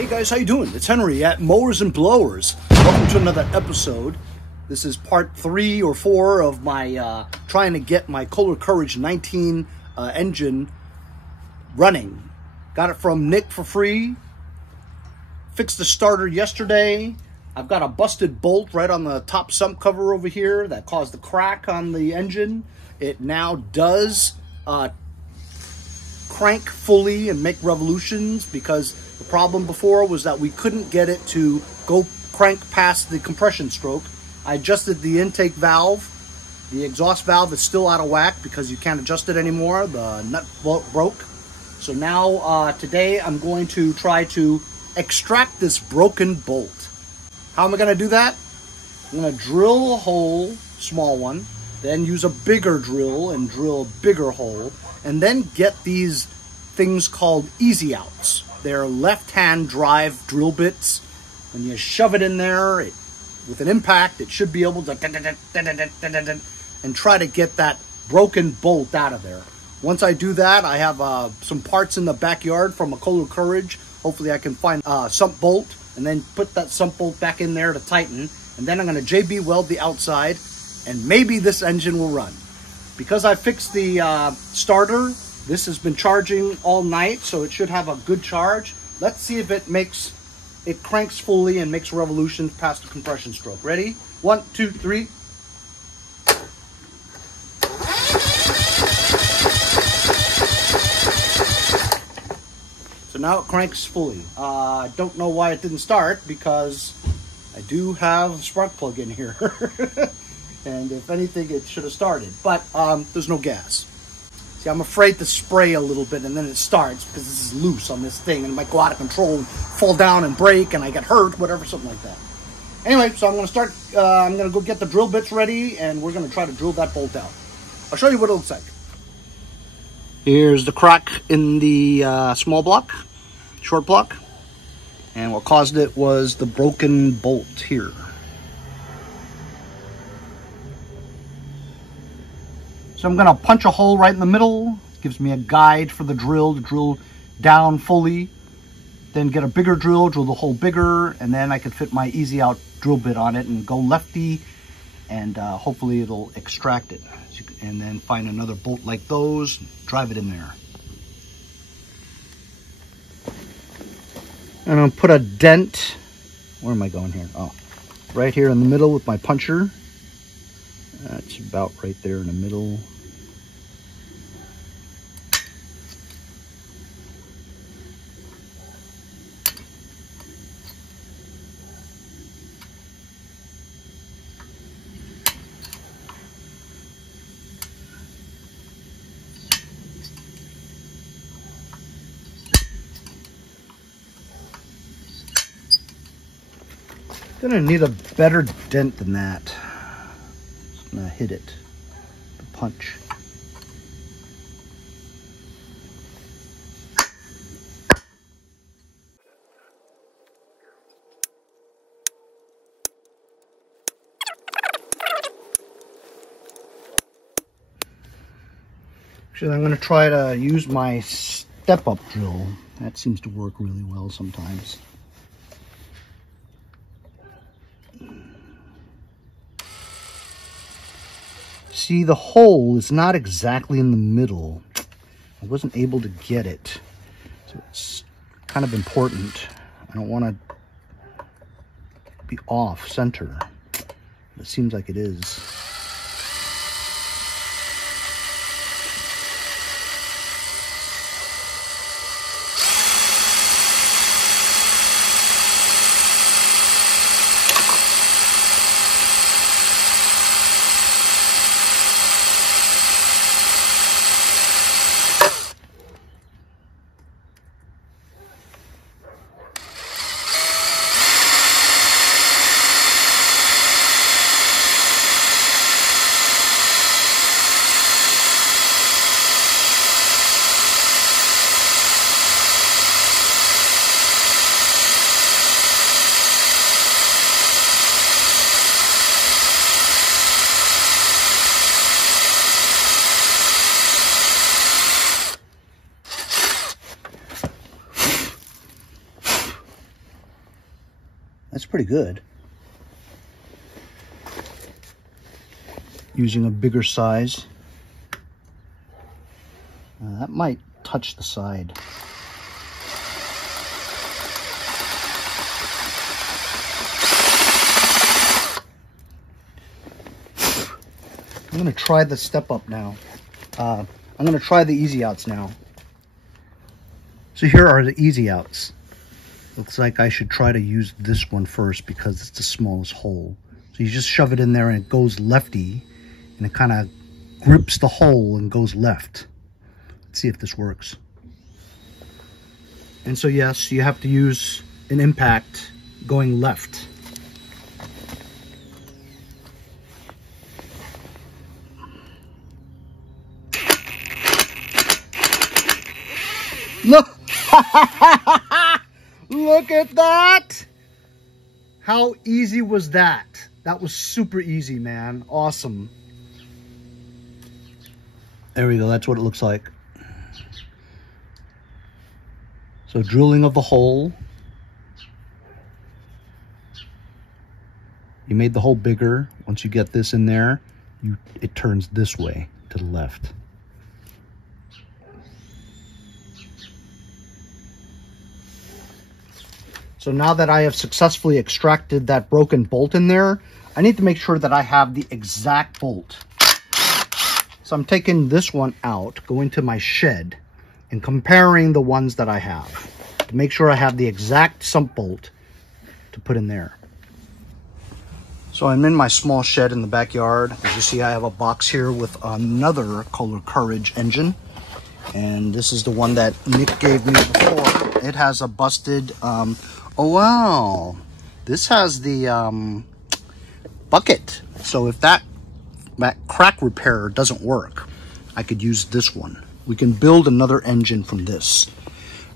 Hey guys, how you doing? It's Henry at Mowers and Blowers. Welcome to another episode. This is part 3 or 4 of my trying to get my Kohler Courage 19 engine running. Got it from Nick for free. Fixed the starter yesterday. I've got a busted bolt right on the top sump cover over here that caused a crack on the engine. It now does crank fully and make revolutions, because the problem before was that we couldn't get it to go crank past the compression stroke. I adjusted the intake valve. The exhaust valve is still out of whack because you can't adjust it anymore. The nut broke. So now today I'm going to try to extract this broken bolt. How am I going to do that? I'm going to drill a hole, small one, then use a bigger drill and drill a bigger hole, and then get these things called easy outs. They're left-hand drive drill bits. When you shove it in there, with an impact, it should be able to and try to get that broken bolt out of there. Once I do that, I have some parts in the backyard from a Kohler Courage. Hopefully I can find a sump bolt and then put that sump bolt back in there to tighten. And then I'm going to JB weld the outside, and maybe this engine will run. Because I fixed the starter, this has been charging all night, so it should have a good charge. Let's see if it cranks fully and makes revolutions past the compression stroke. Ready? 1, 2, 3. So now it cranks fully. I don't know why it didn't start, because I do have a spark plug in here. And if anything, it should have started. But there's no gas. See, I'm afraid to spray a little bit and then it starts, because this is loose on this thing and it might go out of control and fall down and break and I get hurt, whatever, something like that. Anyway, so I'm going to start, I'm going to go get the drill bits ready, and we're going to try to drill that bolt out. I'll show you what it looks like. Here's the crack in the small block, short block. And what caused it was the broken bolt here. So I'm going to punch a hole right in the middle. Gives me a guide for the drill to drill down fully. Then get a bigger drill the hole bigger, and then I can fit my easy out drill bit on it and go lefty, and hopefully it'll extract it. And then find another bolt like those, drive it in there. And I'll put a dent. Where am I going here? Oh, right here in the middle with my puncher. That's about right there in the middle. Gonna need a better dent than that. Just gonna hit it, the punch. Actually, I'm gonna try to use my step-up drill. That seems to work really well sometimes. See, the hole is not exactly in the middle. I wasn't able to get it. So it's kind of important. I don't want to be off center. It seems like it is. That's pretty good. Using a bigger size. That might touch the side. I'm going to try the step up now. I'm going to try the easy outs now. So here are the easy outs. Looks like I should try to use this one first because it's the smallest hole. So you just shove it in there and it goes lefty, and it kind of grips the hole and goes left. Let's see if this works. And so yes, you have to use an impact going left. Look! Look at that! How easy was that? That was super easy, man. Awesome. There we go. That's what it looks like. So drilling of the hole. You made the hole bigger. Once you get this in there, it turns this way to the left. So now that I have successfully extracted that broken bolt in there, I need to make sure that I have the exact bolt. So I'm taking this one out, going to my shed, and comparing the ones that I have to make sure I have the exact sump bolt to put in there. So I'm in my small shed in the backyard. As you see, I have a box here with another Color Courage engine. And this is the one that Nick gave me before. It has a busted, oh wow, this has the bucket. So if that crack repair doesn't work, I could use this one. We can build another engine from this.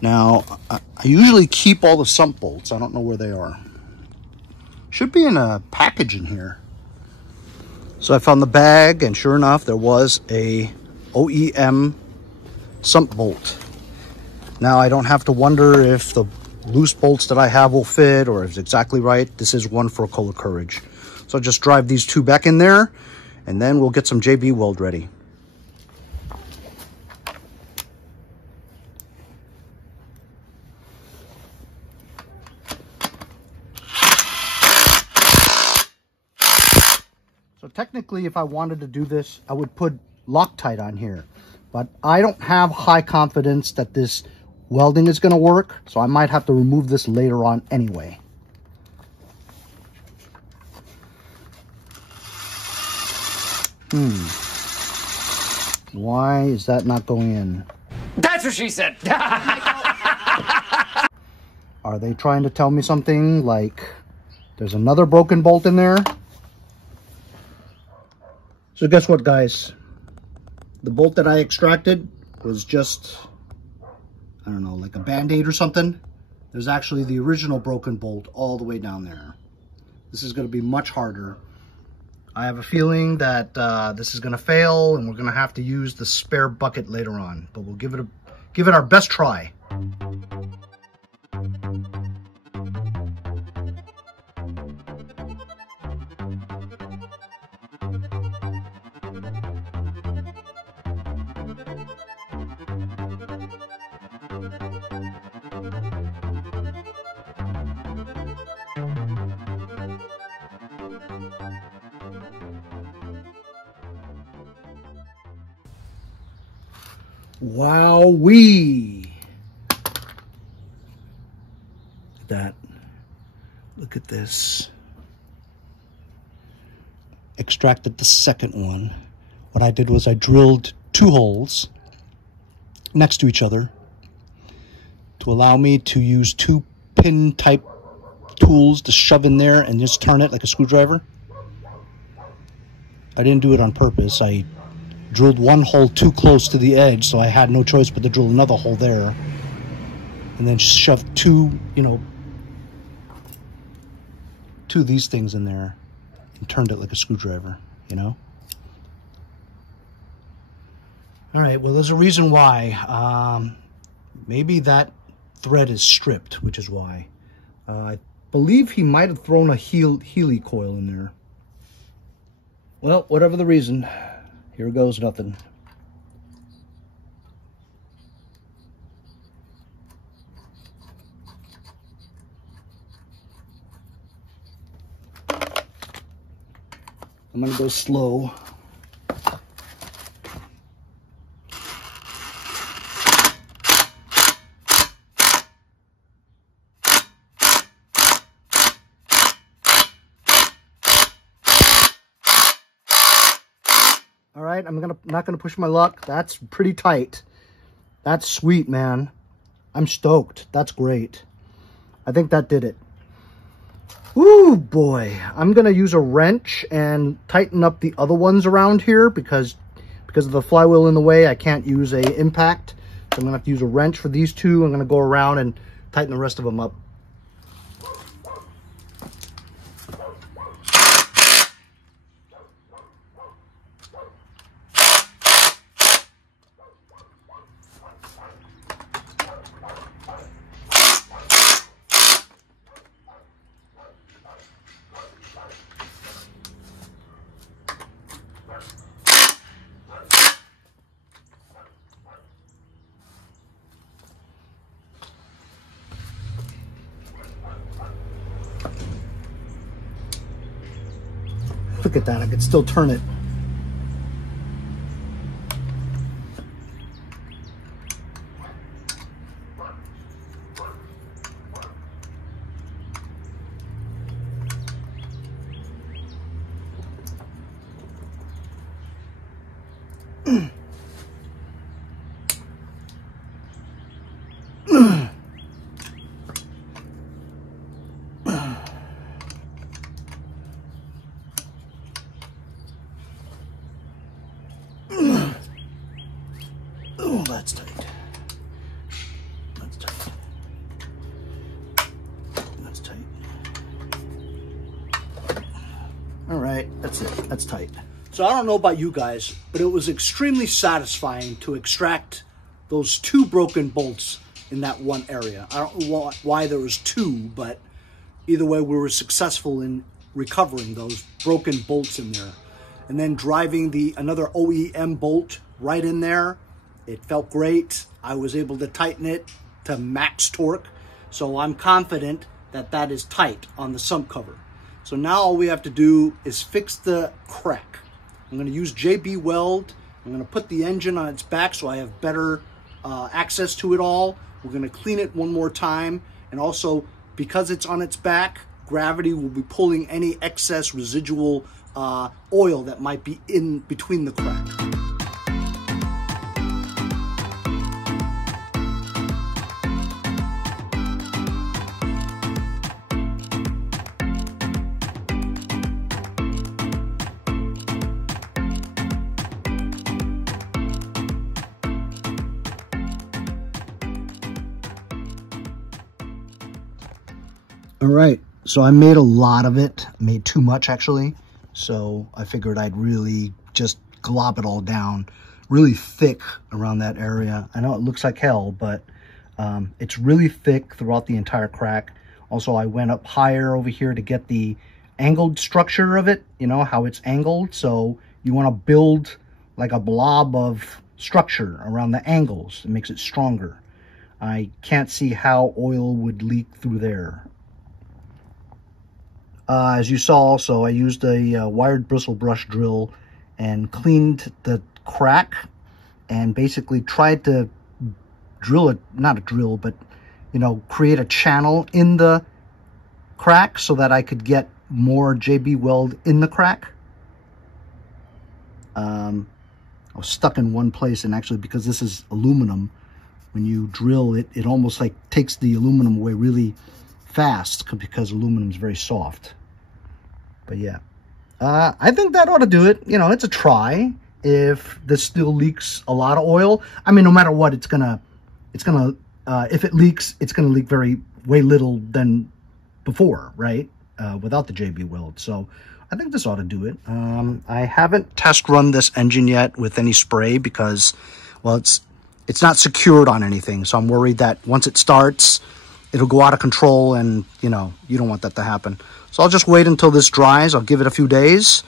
Now, I usually keep all the sump bolts. I don't know where they are. Should be in a package in here. So I found the bag, and sure enough, there was a OEM sump bolt. Now I don't have to wonder if the loose bolts that I have will fit or if it's exactly right. This is one for Color Courage. So I'll just drive these two back in there, and then we'll get some JB weld ready. So technically, if I wanted to do this, I would put Loctite on here. But I don't have high confidence that this welding is going to work, so I might have to remove this later on anyway. Why is that not going in? That's what she said. Are they trying to tell me something like there's another broken bolt in there? So guess what, guys? The bolt that I extracted was just, I don't know, like a Band-Aid or something. There's actually the original broken bolt all the way down there. This is going to be much harder. I have a feeling that this is going to fail, and we're going to have to use the spare bucket later on. But we'll give it our best try. Wowee! That. Look at this. Extracted the second one. What I did was I drilled 2 holes next to each other to allow me to use 2 pin type tools to shove in there and just turn it like a screwdriver. I didn't do it on purpose. I drilled one hole too close to the edge, so I had no choice but to drill another hole there, and then shoved 2 of these things in there and turned it like a screwdriver, you know. All right, well, there's a reason why. Maybe that thread is stripped, which is why. I believe he might have thrown a Healy coil in there. Well, whatever the reason, here goes nothing. I'm gonna go slow. All right, I'm not gonna push my luck. That's pretty tight. That's sweet, man. I'm stoked. That's great. I think that did it. Ooh, boy. I'm gonna use a wrench and tighten up the other ones around here because of the flywheel in the way. I can't use a impact, so I'm gonna have to use a wrench for these two. I'm gonna go around and tighten the rest of them up. Look at that, I could still turn it. Oh, that's tight. That's tight. That's tight. All right, that's it. That's tight. So I don't know about you guys, but it was extremely satisfying to extract those two broken bolts in that one area. I don't know why there was two, but either way, we were successful in recovering those broken bolts in there. And then driving another OEM bolt right in there. It felt great. I was able to tighten it to max torque. So I'm confident that that is tight on the sump cover. So now all we have to do is fix the crack. I'm going to use JB Weld. I'm going to put the engine on its back so I have better access to it all. We're going to clean it one more time. And also, because it's on its back, gravity will be pulling any excess residual oil that might be in between the crack. All right, so I made a lot of it, made too much actually. So I figured I'd really just glob it all down really thick around that area. I know it looks like hell, but it's really thick throughout the entire crack. Also, I went up higher over here to get the angled structure of it, you know, how it's angled. So you want to build like a blob of structure around the angles. It makes it stronger. I can't see how oil would leak through there. As you saw also, I used a wired bristle brush drill and cleaned the crack and basically tried to drill it, not a drill, but, you know, create a channel in the crack so that I could get more JB Weld in the crack. I was stuck in one place, and actually because this is aluminum, when you drill it, it almost like takes the aluminum away really fast because aluminum is very soft. But yeah, I think that ought to do it. You know, it's a try. If this still leaks a lot of oil, I mean, no matter what, if it leaks, it's gonna leak way little than before, right? Without the JB Weld. So I think this ought to do it. I haven't test run this engine yet with any spray because, well, it's not secured on anything. So I'm worried that once it starts, it'll go out of control, and you know, you don't want that to happen. So I'll just wait until this dries. I'll give it a few days.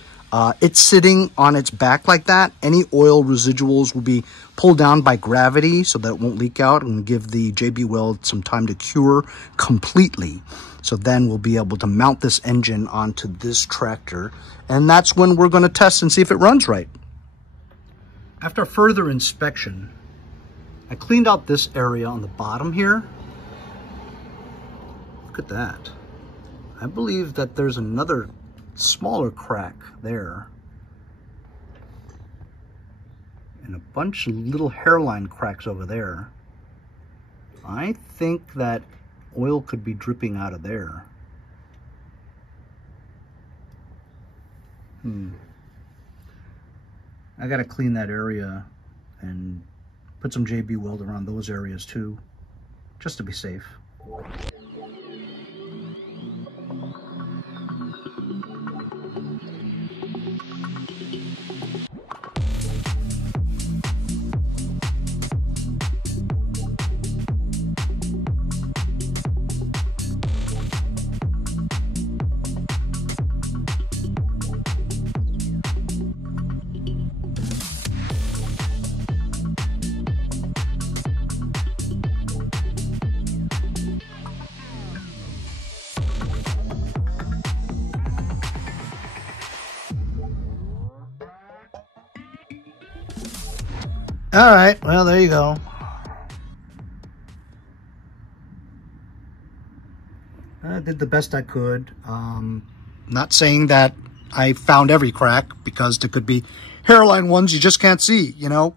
It's sitting on its back like that. Any oil residuals will be pulled down by gravity so that it won't leak out, and give the JB Weld some time to cure completely. So then we'll be able to mount this engine onto this tractor, and that's when we're going to test and see if it runs right. After further inspection, I cleaned out this area on the bottom here. Look at that. I believe that there's another smaller crack there, and a bunch of little hairline cracks over there. I think that oil could be dripping out of there. I gotta clean that area and put some JB Weld around those areas too, just to be safe. All right, well, there you go. I did the best I could. Not saying that I found every crack, because there could be hairline ones you just can't see, you know.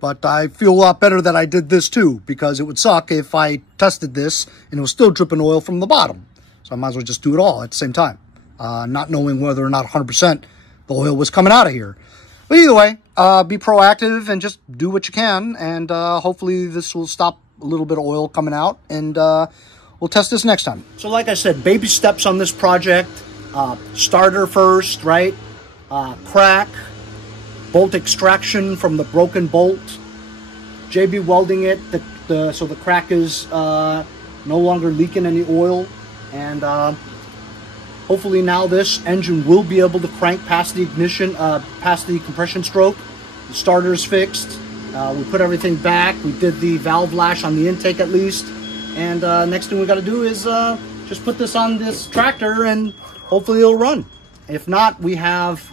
But I feel a lot better that I did this too, because it would suck if I tested this and it was still dripping oil from the bottom. So I might as well just do it all at the same time, not knowing whether or not 100% the oil was coming out of here. But either way, be proactive and just do what you can, and hopefully this will stop a little bit of oil coming out, and we'll test this next time. So like I said, baby steps on this project. Starter first, right? Crack, bolt extraction from the broken bolt, JB welding it so the crack is no longer leaking any oil, and hopefully now this engine will be able to crank past the ignition, past the compression stroke. The starter is fixed. We put everything back. We did the valve lash on the intake at least. And next thing we got to do is just put this on this tractor, and hopefully it'll run. If not, we have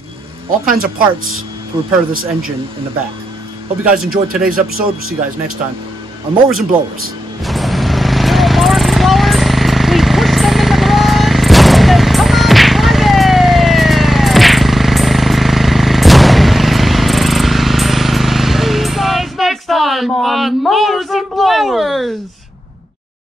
all kinds of parts to repair this engine in the back. Hope you guys enjoyed today's episode. We'll see you guys next time on Mowers and Blowers. Time on Mowers and Blowers.